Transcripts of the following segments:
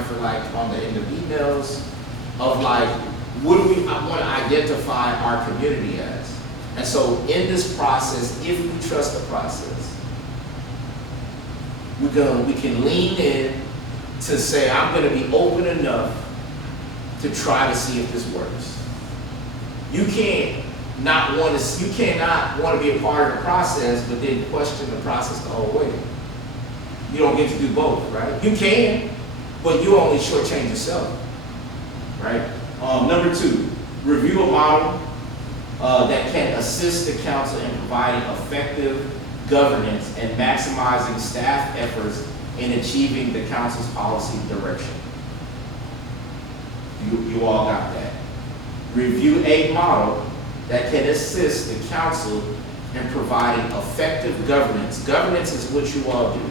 time for like on the end of emails of like, what do we want to identify our community as? And so in this process, if we trust the process, we can lean in to say, I'm going to be open enough to try to see if this works. You cannot want to be a part of the process, but then question the process the whole way. You don't get to do both, right? You can, but you only shortchange yourself, right? Number 2, review a model that can assist the council in providing effective governance and maximizing staff efforts in achieving the council's policy direction. You all got that. Review a model that can assist the council in providing effective governance. Governance is what you all do.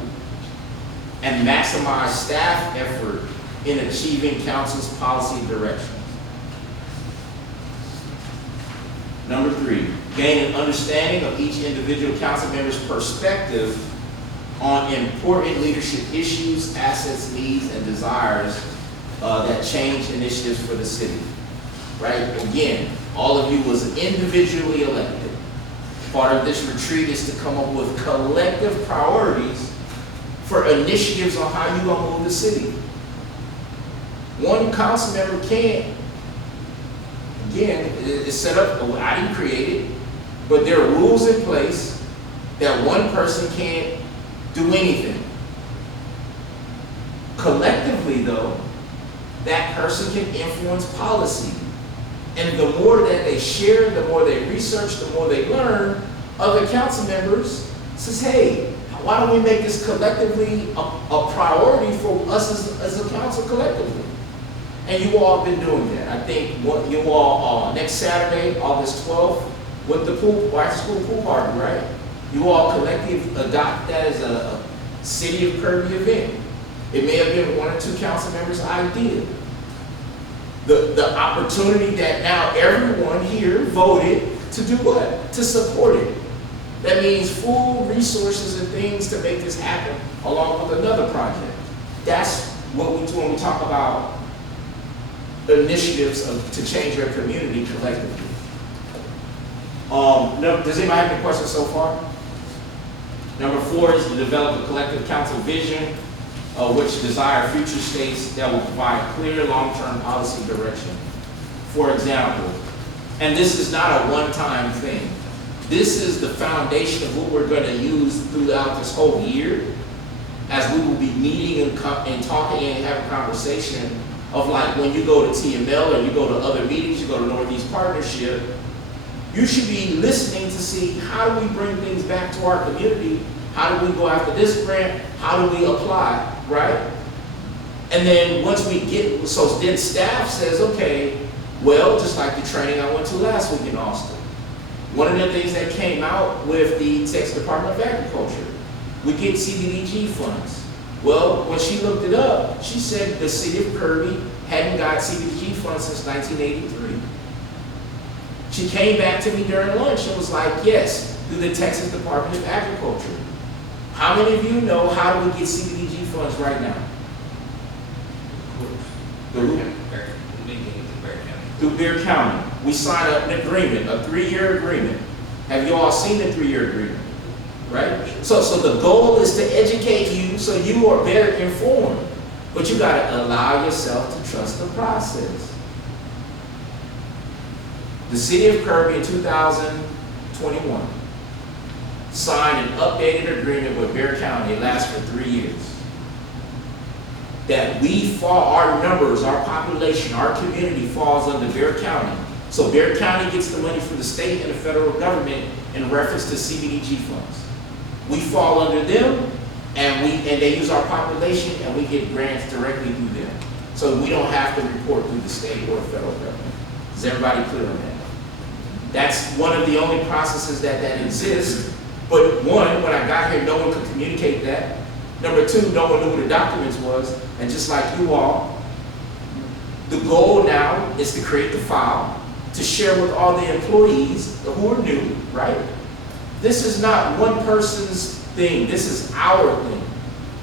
And maximize staff effort in achieving council's policy directions. Number 3, gain an understanding of each individual council member's perspective on important leadership issues, assets, needs, and desires that change initiatives for the city. Right? Again, all of you was individually elected. Part of this retreat is to come up with collective priorities for initiatives on how you're going to move the city. One council member can't. Again, it's set up, I didn't create it, but there are rules in place that one person can't do anything. Collectively, though, that person can influence policy. And the more that they share, the more they research, the more they learn, other council members says, hey, why don't we make this collectively a priority for us as a council collectively? And you all have been doing that. I think what you all, next Saturday, August 12th, with the after school pool party, right? You all collectively adopt that as a City of Kirby event. It may have been 1 or 2 council members' idea. The opportunity that now everyone here voted to do what? To support it. That means full resources and things to make this happen, along with another project. That's what we do when we talk about initiatives to change our community collectively. Does anybody have any questions so far? Number 4 is to develop a collective council vision, which desire future states that will provide clear long-term policy direction. For example, and this is not a one-time thing. This is the foundation of what we're going to use throughout this whole year, as we will be meeting and talking and having a conversation of like when you go to TML or you go to other meetings, you go to Northeast Partnership, you should be listening to see how do we bring things back to our community, how do we go after this grant, how do we apply, right? And then once we get, so then staff says, okay, well, just like the training I went to last week in Austin, one of the things that came out with the Texas Department of Agriculture, we get CDBG funds. Well, when she looked it up, she said the city of Kirby hadn't got CDBG funds since 1983. She came back to me during lunch and was like, yes, through the Texas Department of Agriculture. How many of you know how do we get CDBG funds right now? Through Bear County. We signed up an agreement, a 3-year agreement. Have you all seen the 3-year agreement? Right? So the goal is to educate you so you are better informed. But you got to allow yourself to trust the process. The city of Kirby in 2021 signed an updated agreement with Bear County. It lasts for 3 years. That we fall, our numbers, our population, our community falls under Bear County. So Bear County gets the money from the state and the federal government in reference to CBDG funds. We fall under them, and they use our population, and we get grants directly through them. So we don't have to report through the state or the federal government. Is everybody clear on that? That's one of the only processes that exists. But one, when I got here, no one could communicate that. Number 2, no one knew what the documents was. And just like you all, the goal now is to create the file, to share with all the employees who are new, right? This is not one person's thing. This is our thing.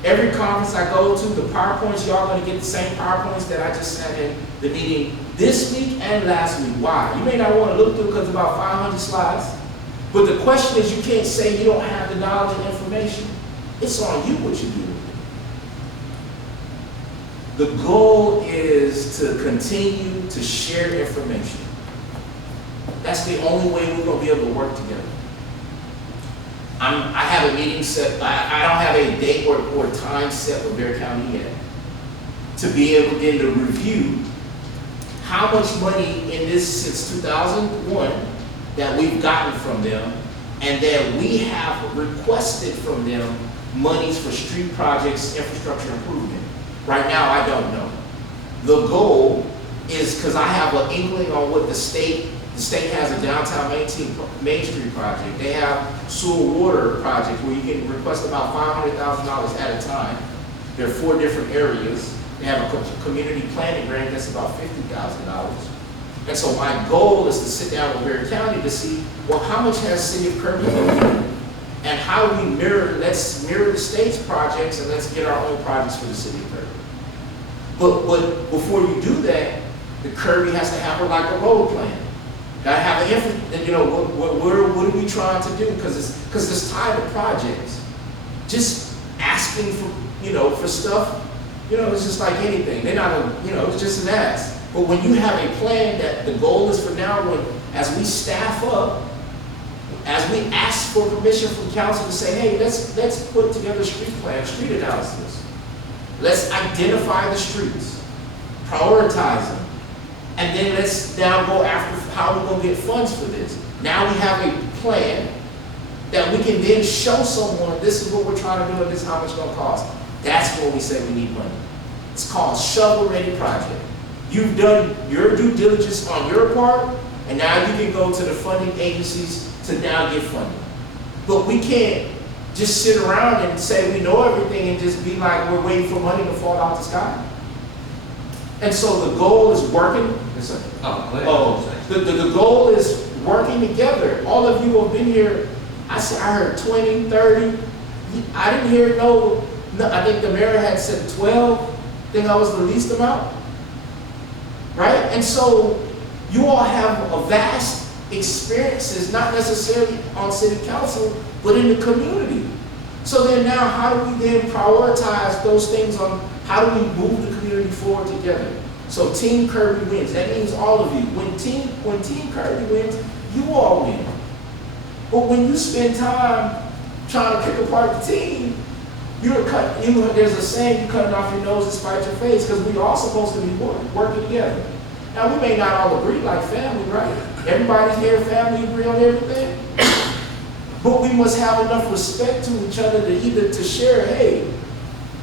Every conference I go to, the PowerPoints, y'all gonna get the same PowerPoints that I just sent in the meeting this week and last week. Why? You may not wanna look through because it's about 500 slides, but the question is you can't say you don't have the knowledge and information. It's on you what you do with it. The goal is to continue to share information. That's the only way we're going to be able to work together. I have a meeting set. I don't have a date or time set with Bear County yet to be able then to review how much money in this since 2001 that we've gotten from them and that we have requested from them monies for street projects, infrastructure improvement. Right now, I don't know. The goal is, because I have an inkling on what the state has a downtown Main Street project. They have sewer water project where you can request about $500,000 at a time. There are 4 different areas. They have a community planning grant that's about $50,000. And so my goal is to sit down with Bear County to see, well, how much has City of Kirby done? And how do we let's mirror the state's projects and let's get our own projects for the City of Kirby. But before you do that, the Kirby has to have a road plan. Gotta have what are we trying to do? Because it's tied to projects. Just asking for stuff, it's just like anything. They're not, it's just an ask. But when you have a plan that the goal is for now, as we staff up, as we ask for permission from council to say, hey, let's put together a street plan, street analysis. Let's identify the streets, prioritize them, and then let's now go after how we're going to get funds for this. Now we have a plan that we can then show someone this is what we're trying to do and this is how much it's going to cost. That's when we say we need money. It's called shovel-ready project. You've done your due diligence on your part, and now you can go to the funding agencies to now get funding. But we can't just sit around and say we know everything and just be like we're waiting for money to fall out the sky. And so the goal is working. The goal is working together. All of you who have been here, I heard 20, 30. I didn't hear no, I think the mayor had said 12. I think I was the least amount. Right? And so you all have a vast experiences, not necessarily on city council, but in the community. So then now, how do we then prioritize those things on how do we move the community forward together? So Team Kirby wins. That means all of you. When Team Kirby wins, you all win. But when you spend time trying to pick apart the team, there's a saying, you're cutting off your nose to spite your face, because we're all supposed to be working together. Now, we may not all agree like family, right? Everybody's here, family, agree on everything. But we must have enough respect to each other to share, hey,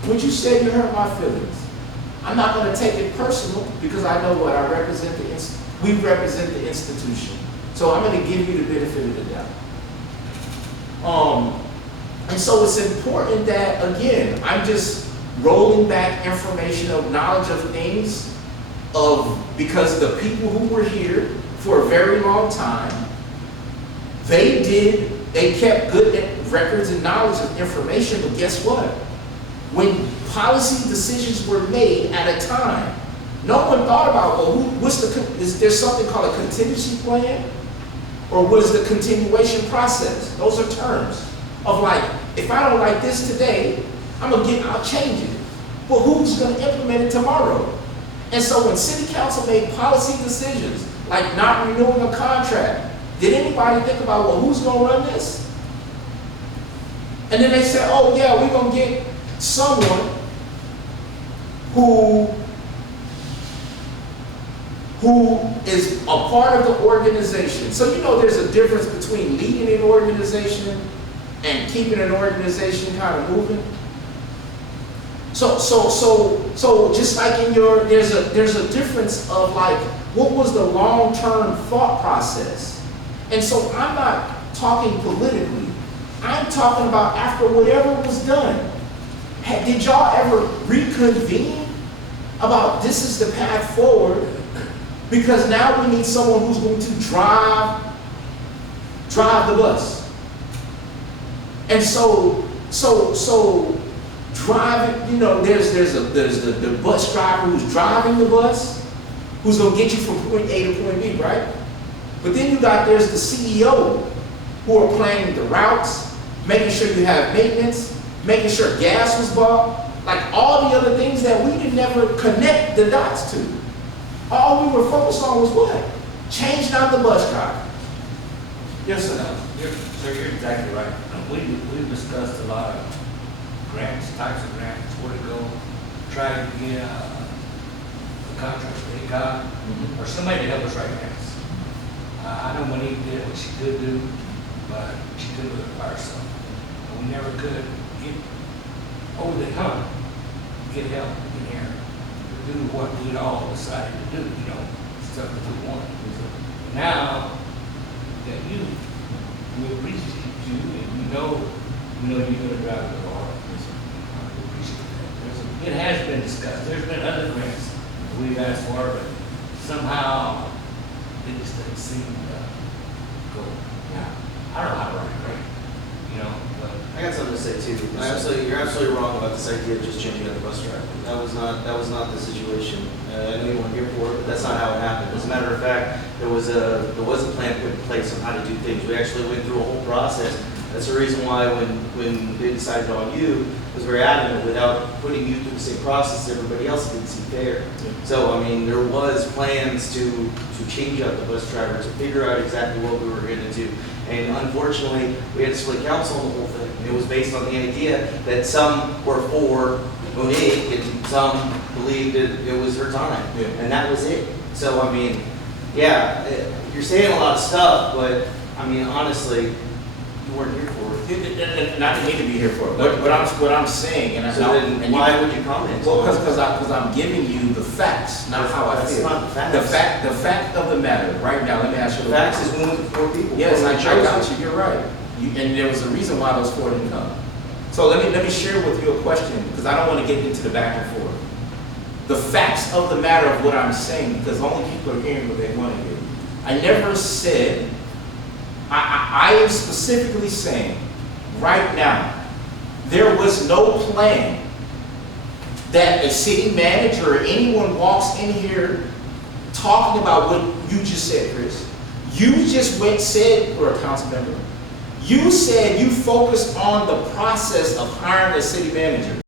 what you said, you hurt my feelings. I'm not going to take it personal because I know what I represent. We represent the institution. So I'm going to give you the benefit of the doubt. And so it's important that, again, I'm just rolling back information of knowledge of things because the people who were here for a very long time, they kept good records and knowledge of information, but guess what? When policy decisions were made at a time, no one thought about, well, is there something called a contingency plan? Or what is the continuation process? Those are terms of like, if I don't like this today, I'll change it. But who's gonna implement it tomorrow? And so when city council made policy decisions, like not renewing a contract, did anybody think about, well, who's gonna run this? And then they said, oh yeah, we're gonna get someone who is a part of the organization. So there's a difference between leading an organization and keeping an organization kind of moving. So just like there's a difference of like, what was the long-term thought process? And so I'm not talking politically. I'm talking about after whatever was done. Did y'all ever reconvene about this is the path forward? Because now we need someone who's going to drive the bus. And so driving, you know, there's the bus driver who's driving the bus, who's gonna get you from point A to point B, right? But then there's the CEO who are planning the routes, making sure you have maintenance, making sure gas was bought, like all the other things that we did never connect the dots to. All we were focused on was what? Changing out the bus driver. Yes or no? Sir, you're exactly right. We've discussed a lot of grants, types of grants, where to go, try to get the contract they got, or somebody to help us write grants. I know Monique did what she could do, but she couldn't do it by herself. And we never could get over the hump, get help in here, to do what we'd all decided to do, you know, stuff that we wanted. Now that we appreciate you, and we know you're gonna drive the car. We appreciate that. It has been discussed. There's been other grants that we've asked for, but somehow it just doesn't seem to go. Yeah. I don't know how to write a grant, you know, but. I got something to say too. You're absolutely wrong about this idea of just changing out the bus driver. That was not the situation. I know you weren't here for it, but that's not how it happened. As a matter of fact, there was a plan put in place on how to do things. We actually went through a whole process. That's the reason why when they decided on you, was very adamant without putting you through the same process everybody else didn't see fair. Yeah. So I mean, there was plans to change out the bus driver, to figure out exactly what we were going to do. And unfortunately, we had to split counsel on the whole thing. And it was based on the idea that some were for Monique and some believed it was her time. Yeah. And that was it. So I mean, yeah, you're saying a lot of stuff, but I mean, honestly, you weren't here for it. Not to me to be here for it, but what I'm saying, and so then why would you comment? Well, because I'm giving you the facts, not how I feel. Not the facts. The fact of the matter, right now, let me ask you. The facts is we went with 4 people. Yes, I got you. You're right. And there was a reason why those 4 didn't come. So let me share with you a question, because I don't want to get into the back and forth. The facts of the matter of what I'm saying, because only people are hearing what they want to hear. I never said. I am specifically saying, right now, there was no plan that a city manager or anyone walks in here talking about what you just said, Chris. You just said, or a council member, you said you focused on the process of hiring a city manager.